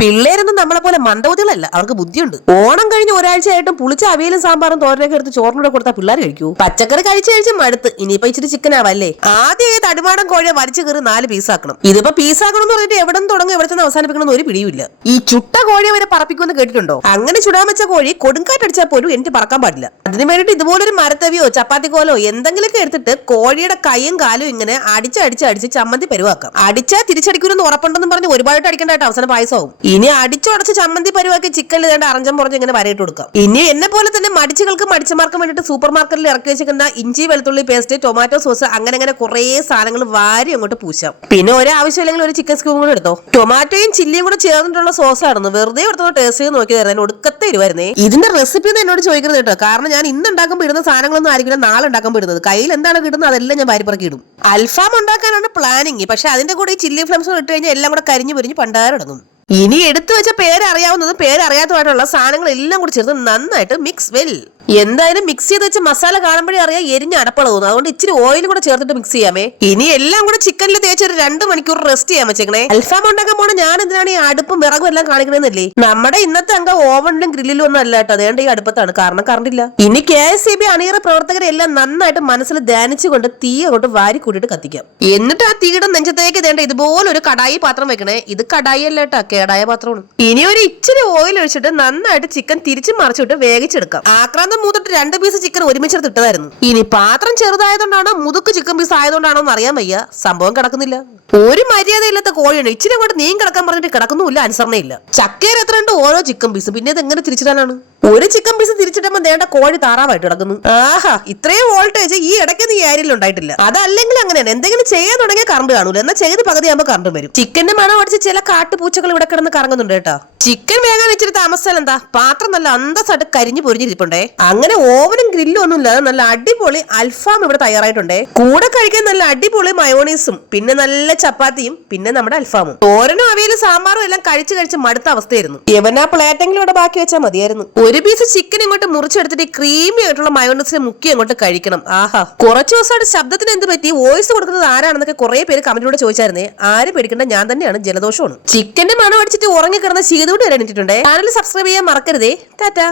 പിള്ളേരൊന്നും നമ്മളെ പോലെ മന്ദബുദ്ധികളല്ല, അവർക്ക് ബുദ്ധിയുണ്ട്. ഓണം കഴിഞ്ഞ് ഒരാഴ്ചയായിട്ടും പുളിച്ച അവിയലും സാമ്പാറും തോരനൊക്കെ എടുത്ത് ചോറിനൂടെ കൊടുത്താൽ പിള്ളേർ കഴിക്കൂ. പച്ചക്കറി കഴിച്ച് മടുത്ത് ഇനിയിപ്പോ ഇച്ചിരി ചിക്കൻ ആവല്ലേ. ആദ്യം തടിമാടൻ കോഴിയെ വലിച്ചു കയറി 4 പീസാക്കണം. ഇതിപ്പോ പീസാക്കണം എന്ന് പറഞ്ഞിട്ട് എവിടെ നിന്ന് തുടങ്ങും എവിടെ നിന്ന് അവസാനിപ്പിക്കണം ഒരു പിടിയുമില്ല. ഈ ചുട്ട കോഴിയെ വരെ പറപ്പിക്കുമെന്ന് കേട്ടിട്ടുണ്ടോ? അങ്ങനെ ചുടാൻ വെച്ച കോഴി കൊടുങ്കാറ്റടിച്ചാൽ പോലും എനിക്ക് പറക്കാൻ പാടില്ല. അതിന് വേണ്ടിട്ട് ഇതുപോലൊരു മരത്തവിയോ ചപ്പാത്തിക്കോലോ എന്തെങ്കിലുമൊക്കെ എടുത്തിട്ട് കോഴിയുടെ കൈയും കാലും ഇങ്ങനെ അടിച്ച് ചമ്മന്തി പരുവാക്കാം. അടിച്ചാൽ തിരിച്ചടിക്കൂലെന്ന് ഉറപ്പുണ്ടെന്ന് പറഞ്ഞ് ഒരുപാട് അടിക്കേണ്ടതായിട്ട് അവസാനം പായസമാവും. ഇനി അടിച്ചുടച്ച് ചമ്മന്തി പരുവാക്കി ചിക്കനിൽ വേണ്ട അറഞ്ചം പുറഞ്ഞ് ഇങ്ങനെ വരയിട്ട് കൊടുക്കാം. ഇനി എന്നെ പോലെ തന്നെ മടിച്ചമാർക്കും വേണ്ടിട്ട് സൂപ്പർ മാർക്കറ്റിൽ ഇറക്കി വെച്ചിരിക്കുന്ന ഇഞ്ചി വെളുത്തുള്ളി പേസ്റ്റ് ടൊമാറ്റോ സോസ് അങ്ങനെ കുറെ സാധനങ്ങൾ വാരി അങ്ങോട്ട് പൂശാം. പിന്നെ ഒരാവശ്യമില്ലെങ്കിൽ ഒരു ചിക്കൻ സ്ക്യൂബും കൂടെ എടുത്തോ. ടൊമാറ്റോയും ചില്ലിയും കൂടെ ചേർന്നിട്ടുള്ള സോസ് ആയിരുന്നു. വെറുതെ എടുത്തോ ടേസ്റ്റ് ചെയ്ത് നോക്കിയതായിരുന്നു. ഒടുക്കത്തെ ഇരുവായിരുന്നേ. ഇതിന്റെ റെസിപ്പി ഒന്നും എന്നോട് ചോദിക്കരുത് കേട്ടോ. കാരണം ഞാൻ ഇന്ന് ഉണ്ടാക്കാൻ ഇടുന്ന സാധനങ്ങളൊന്നും ആയിരിക്കും നാളെ ഉണ്ടാക്കാൻ ഇടുന്നത്. കയ്യിൽ എന്താണ് കിട്ടുന്നത് അതെല്ലാം ഞാൻ വാരിപ്പറക്കി ഇടും. അൽഫാം ഉണ്ടാക്കാനാണ് പ്ലാനിങ്. പക്ഷെ അതിന്റെ കൂടെ ഈ ചില്ലി ഫ്ലെയിംസ് ഇട്ട് കഴിഞ്ഞാൽ എല്ലാം കൂടെ കരിഞ്ഞു പൊരിഞ്ഞ് പണ്ടാരടങ്ങും. ഇനി എടുത്തു വെച്ച പേരറിയാവുന്നതും പേരറിയാത്തതായിട്ടുള്ള സാധനങ്ങൾ എല്ലാം കൂടി ചേർത്ത് നന്നായിട്ട് മിക്സ് വെൽ. എന്തായാലും മിക്സ് ചെയ്ത് വെച്ച മസാല കാണുമ്പോഴേ അറിയാം എരിഞ്ഞ അടപ്പളകുന്നു. അതുകൊണ്ട് ഇച്ചിരി ഓയിൽ കൂടെ ചേർത്തിട്ട് മിക്സ് ചെയ്യാമേ. ഇനി എല്ലാം കൂടെ ചിക്കനിൽ തേച്ച് ഒരു 2 മണിക്കൂർ റെസ്റ്റ് ചെയ്യാൻ വെച്ചേക്കണേ. അൽഫാം ഉണ്ടാക്കാൻ പോണ ഞാൻ എന്തിനാണ് ഈ അടുപ്പും വിറകും എല്ലാം കാണിക്കണമെന്നല്ലേ. നമ്മുടെ ഇന്നത്തെ അംഗം ഓവനിലും ഗ്രില്ലിലും ഒന്നും അല്ല കേട്ടോ. അതേണ്ട ഈ അടുപ്പത്താണ്, കാരണം കറണ്ടില്ല. ഇനി KSEB അണിയറ പ്രവർത്തകരെ എല്ലാം നന്നായിട്ട് മനസ്സിൽ ധ്യാനിച്ചുകൊണ്ട് തീ അങ്ങോട്ട് വാരി കൂട്ടിയിട്ട് കത്തിക്കാം. എന്നിട്ട് ആ തീയുടെ നെഞ്ചത്തേക്ക് ഇതേണ്ട ഇതുപോലെ ഒരു കടായി പാത്രം വെക്കണേ. ഇത് കടായി അല്ല കേട്ടോ, കേടായ പാത്രമാണ്. ഇനി ഒരു ഇച്ചിരി ഓയിൽ ഒഴിച്ചിട്ട് നന്നായിട്ട് ചിക്കൻ തിരിച്ചു മറിച്ചിട്ട് വേവിച്ചെടുക്കാം. ആക്രാന്തം മൂത്തിട്ട് 2 പീസ് ചിക്കൻ ഒരുമിച്ചെടുത്ത് ഇട്ടതായിരുന്നു. ഇനി പാത്രം ചെറുതായതുകൊണ്ടാണോ മുതുക്ക് ചിക്കൻ പീസ് ആയതുകൊണ്ടാണോ എന്ന് അറിയാൻ വയ്യ. സംഭവം കിടക്കുന്നില്ല. ഒരു മര്യാദയില്ലാത്ത കോഴിയാണ്. ഇച്ചിരി അങ്ങോട്ട് നീൻ കിടക്കാൻ പറഞ്ഞിട്ട് കിടക്കുന്നുമില്ല, അനുസരണയില്ല. ചക്കേർ എത്ര ഉണ്ട് ഓരോ ചിക്കൻ പീസ്. പിന്നെ ഇത് എങ്ങനെ തിരിച്ചിടാനാണ്? ഒരു ചിക്കൻ പീസ് തിരിച്ചിടുമ്പോൾ നേണ്ട കോഴി താറാവായിട്ട് കിടക്കുന്നു. ആഹാ, ഇത്രയും വോൾട്ടേജ് ഈ ഇടയ്ക്ക് ഈ ഏരിയയിൽ ഉണ്ടായിട്ടില്ല. അതല്ലെങ്കിൽ അങ്ങനെയാണ്. എന്തെങ്കിലും ചെയ്യാൻ തുടങ്ങിയ കറണ്ട് കാണൂല. എന്നാൽ ചെയ്ത് പകുതിയാകുമ്പോൾ കറണ്ട് വരും. ചിക്കന്റെ മണം അടിച്ച് ചില കാട്ടുപൂച്ചകൾ ഇവിടെ കിടന്ന് കറങ്ങുന്നുണ്ട് കേട്ടോ. ചിക്കൻ വേഗം ഇച്ചിരി താമസിച്ചാൽ എന്താ, പാത്രം നല്ല അന്തസ്സായിട്ട് കരിഞ്ഞു പൊരിഞ്ഞിരിപ്പുണ്ടേ. അങ്ങനെ ഓവനും ഗ്രില്ലും ഒന്നും ഇല്ലാതെ നല്ല അടിപൊളി അൽഫാം ഇവിടെ തയ്യാറായിട്ടുണ്ടേ. കൂടെ കഴിക്കാൻ നല്ല അടിപൊളി മയോണീസും പിന്നെ നല്ല ചപ്പാത്തിയും പിന്നെ നമ്മുടെ അൽഫാമും. തോരനും അവിയലും സാമ്പാറും എല്ലാം കഴിച്ച് മടുത്ത അവസ്ഥയായിരുന്നു. യവനാ പ്ലേറ്റെങ്കിലും ഇവിടെ ബാക്കി വെച്ചാൽ മതിയായിരുന്നു. ഒരു പീസ് ചിക്കൻ ഇങ്ങോട്ട് മുറിച്ചെടുത്തിട്ട് ക്രീമി ആയിട്ടുള്ള മയോണീസിനെ മുക്കി അങ്ങോട്ട് കഴിക്കണം. ആഹാ, കുറച്ച് ദിവസമായിട്ട് ശബ്ദത്തിന് എന്ത് പറ്റി, വോയിസ് കൊടുക്കുന്നത് ആരാണെന്നൊക്കെ കുറെ പേര് കമന്റിലൂടെ ചോദിച്ചായിരുന്നേ. ആരും പേടിക്കേണ്ട, ഞാൻ തന്നെയാണ്. ജലദോഷമാണ്. ചിക്കന്റെ മണം അടിച്ചിട്ട് ഉറങ്ങിക്കിടന്ന ശീതോട് വരെ എണീറ്റിട്ടുണ്ടേ. ചാനൽ സബ്സ്ക്രൈബ് ചെയ്യാൻ മറക്കരുതേ. ടാറ്റാ.